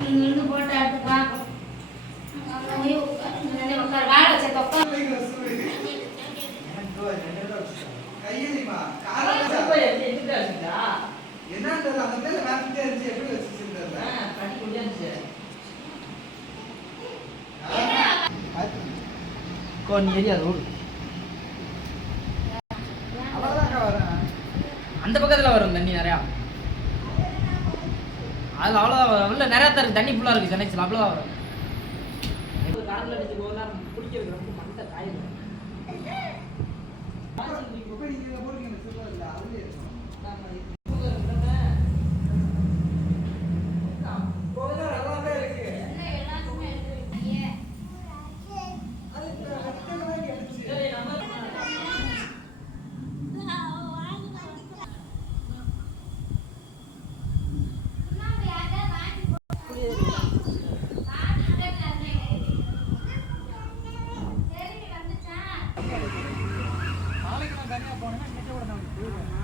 இங்கிருந்து போட்டு அடுத்து பார்ப்போம். உட்கார் வாழ வச்ச உட்கார். அந்த பக்கத்துல வரும் தண்ணி நிறையா. அதுல அவ்வளவுதான் உள்ள நிறைய தான் தண்ணி ஃபுல்லா இருக்கு. சென்னை அவ்வளவுதான் வரும். கார்ல அடிச்சு போனா குடிக்கிறது ரொம்ப மண்டை காயுது. நாளைக்கு நான் தனியா போனேன்னா இன்னைக்கு கூட நான் போயிடுவேன்.